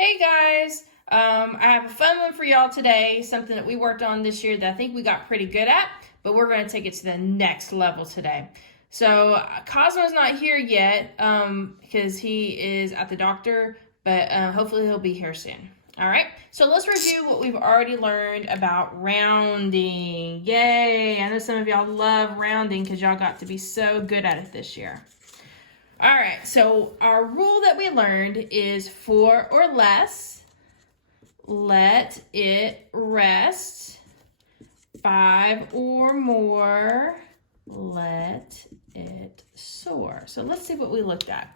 Hey guys, I have a fun one for y'all today, something that we worked on this year that I think we got pretty good at, but we're going to take it to the next level today. So Cosmo's not here yet because he is at the doctor, but hopefully he'll be here soon. All right, so let's review what we've already learned about rounding. Yay, I know some of y'all love rounding because y'all got to be so good at it this year. All right, so our rule that we learned is 4 or less, let it rest. 5 or more, let it soar. So let's see what we looked at.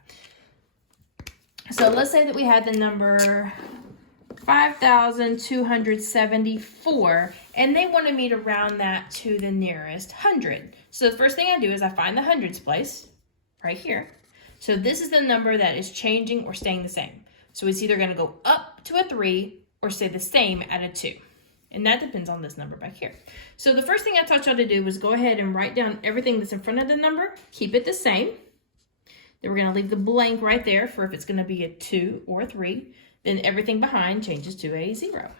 So let's say that we had the number 5,274, and they wanted me to round that to the nearest 100. So the first thing I do is I find the hundreds place right here. So this is the number that is changing or staying the same. So it's either going to go up to a 3 or stay the same at a 2. And that depends on this number back here. So the first thing I taught y'all to do was go ahead and write down everything that's in front of the number. Keep it the same. Then we're going to leave the blank right there for if it's going to be a 2 or a 3. Then everything behind changes to a 0.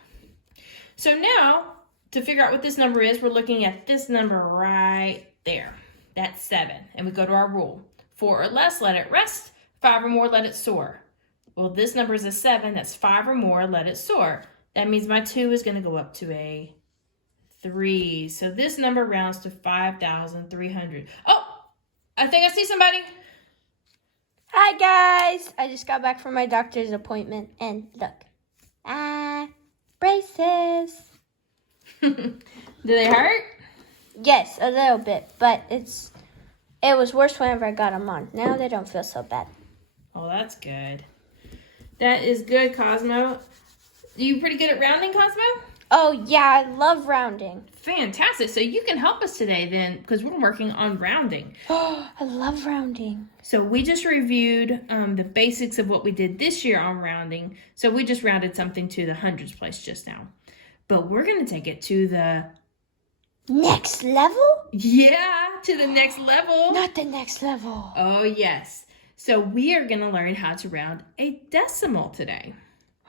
So now, to figure out what this number is, we're looking at this number right there. That's 7. And we go to our rule. 4 or less, let it rest. 5 or more, let it soar. Well, this number is a 7. That's 5 or more, let it soar. That means my 2 is going to go up to a 3. So this number rounds to 5,300. Oh, I think I see somebody. Hi, guys. I just got back from my doctor's appointment, and look. Braces. Do they hurt? Yes, a little bit, but it was worse whenever I got them on. Now they don't feel so bad. Oh, that's good. That is good, Cosmo. You pretty good at rounding, Cosmo? Oh, yeah, I love rounding. Fantastic. So you can help us today then because we're working on rounding. Oh, I love rounding. So we just reviewed the basics of what we did this year on rounding. So we just rounded something to the hundreds place just now. But we're going to take it to the... Next level? Yeah, to the next level. Not the next level. Oh, yes. So we are going to learn how to round a decimal today.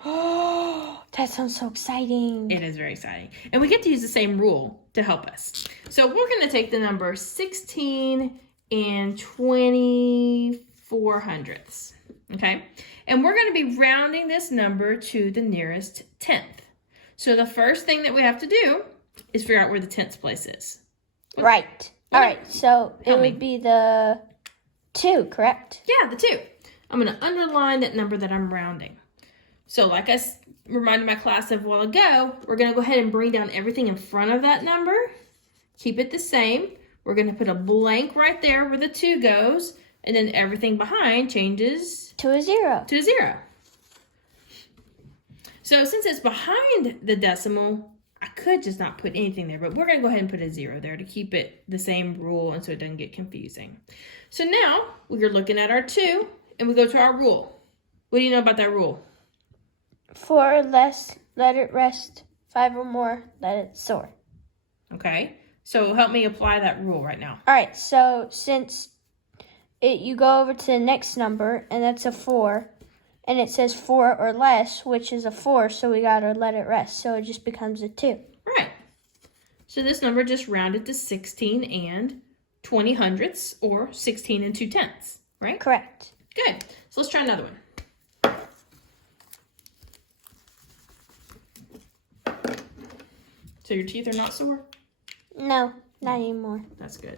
Oh, that sounds so exciting. It is very exciting. And we get to use the same rule to help us. So we're going to take the number 16 and 24 hundredths. Okay? And we're going to be rounding this number to the nearest tenth. So the first thing that we have to do is figure out where the tenth place is. Right. All right. So Help it me. would be the 2, correct? Yeah, the 2. I'm going to underline that number that I'm rounding. So like I reminded my class of a while ago, we're going to go ahead and bring down everything in front of that number. Keep it the same. We're going to put a blank right there where the 2 goes. And then everything behind changes to a 0. To a 0. So since it's behind the decimal, I could just not put anything there. But we're going to go ahead and put a 0 there to keep it the same rule and so it doesn't get confusing. So now we're looking at our 2 and we go to our rule. What do you know about that rule? 4 or less, let it rest. 5 or more, let it soar. Okay, so help me apply that rule right now. All right, so since you go over to the next number, and that's a 4, and it says 4 or less, which is a 4, so we got to let it rest. So it just becomes a 2. Right. So this number just rounded to 16 and 20 hundredths, or 16 and 2 tenths, right? Correct. Good. So let's try another one. So your teeth are not sore? No, not anymore. That's good.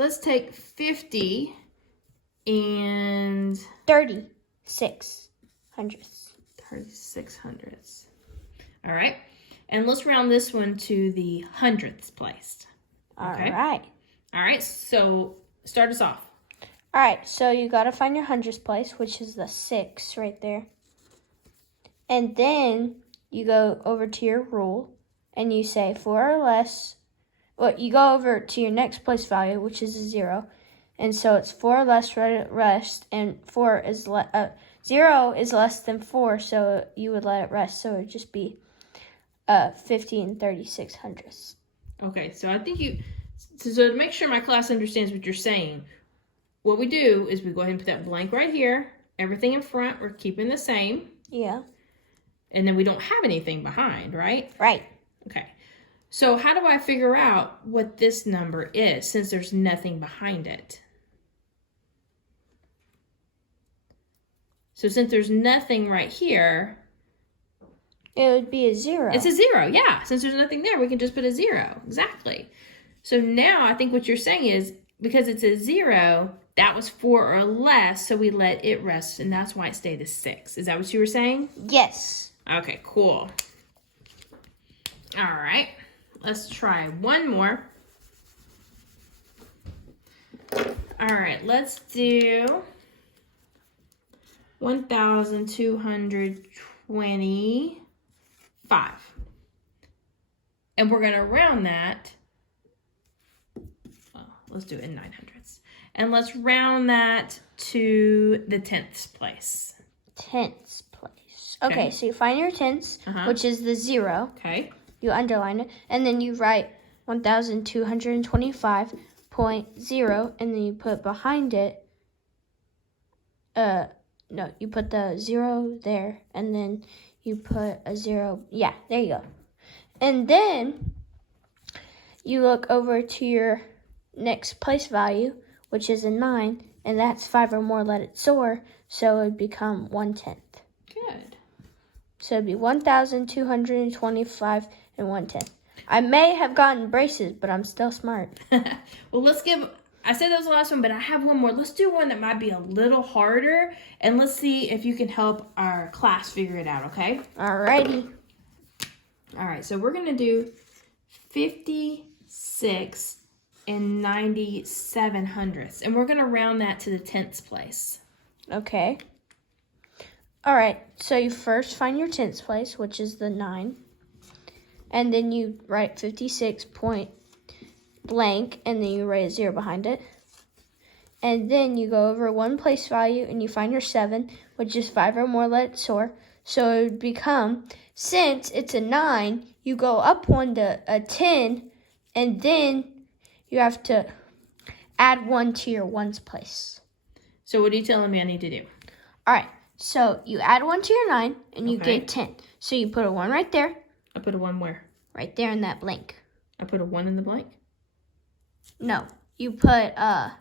Let's take 50 and 36 hundredths. 36 hundredths. All right. And let's round this one to the hundredths place. Okay. All right. All right. So start us off. All right. So you got to find your hundredths place, which is the 6 right there. And then you go over to your rule and you say 4 or less. Well, you go over to your next place value, which is a 0. And so it's 4 or less, let it rest. And 0 is less than 4, so you would let it rest. So it would just be 50 and 36 hundredths. Okay. So I think so to make sure my class understands what you're saying, what we do is we go ahead and put that blank right here. everything in front we're keeping the same. Yeah. And then we don't have anything behind, right? Right. Okay. So how do I figure out what this number is since there's nothing behind it? So since there's nothing right here, it would be a 0. It's a 0, yeah. Since there's nothing there, we can just put a 0. Exactly. So now I think what you're saying is because it's a 0, that was 4 or less, so we let it rest, and that's why it stayed a 6. Is that what you were saying? Yes. Okay, cool. All right. Let's try one more. All right, let's do 1,225. And we're going to round that. Well, let's do it in 900ths. And let's round that to the 10th place. 10th place. Okay, so you find your tenths, which is the 0. Okay. You underline it, and then you write 1,225.0, and then you put behind it, no, you put the 0 there, and then you put a 0, yeah, there you go. And then you look over to your next place value, which is a 9, and that's 5 or more, let it soar, so it would become 1/10. Good. So it'd be 1,225 and 1/10. I may have gotten braces, but I'm still smart. Well, let's give, I said that was the last one, but I have one more. Let's do one that might be a little harder, and let's see if you can help our class figure it out, okay? Alrighty. All right, so we're going to do 56 and 97 hundredths, and we're going to round that to the 10th place. Okay. Alright, so you first find your 10th place, which is the 9. And then you write 56 point blank, and then you write a 0 behind it. And then you go over one place value, and you find your 7, which is 5 or more, let it soar. So it would become, since it's a 9, you go up one to a 10, and then you have to add 1 to your ones place. So what are you telling me I need to do? Alright, so you add 1 to your 9, and you get 10. So you put a 1 right there. I put a 1 where? Right there in that blank. I put a 1 in the blank? No, you put a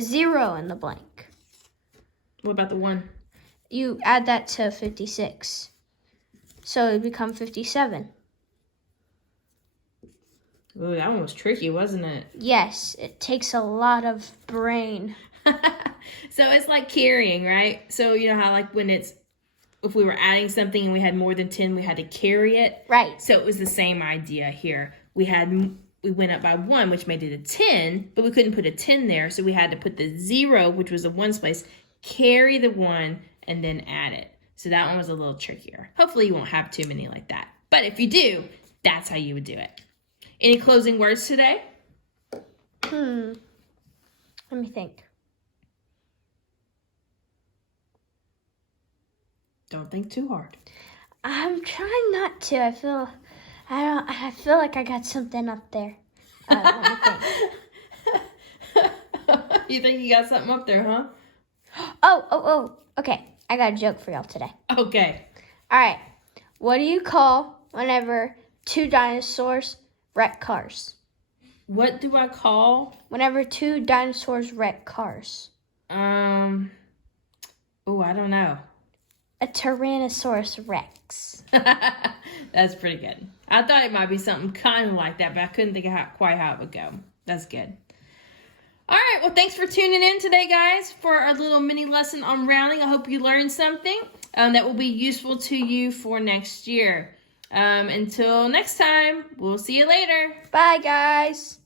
0 in the blank. What about the 1? You add that to 56. So it would become 57. Ooh, that one was tricky, wasn't it? Yes, it takes a lot of brain. So it's like carrying, right? So you know how like when it's, if we were adding something and we had more than 10, we had to carry it. Right. So it was the same idea here. We went up by 1, which made it a 10, but we couldn't put a 10 there. So we had to put the 0, which was the ones place, carry the 1, and then add it. So that one was a little trickier. Hopefully you won't have too many like that. But if you do, that's how you would do it. Any closing words today? Let me think. Don't think too hard. I'm trying not to. I feel like I got something up there. Let me think. You think you got something up there, huh? Oh. Okay, I got a joke for y'all today. Okay. All right. What do you call whenever 2 dinosaurs wreck cars? What do I call? Whenever 2 dinosaurs wreck cars. Oh, I don't know. A Tyrannosaurus Rex. That's pretty good. I thought it might be something kind of like that, but I couldn't think of quite how it would go. That's good. All right, well, thanks for tuning in today, guys, for our little mini lesson on rounding. I hope you learned something that will be useful to you for next year. Until next time, we'll see you later. Bye, guys.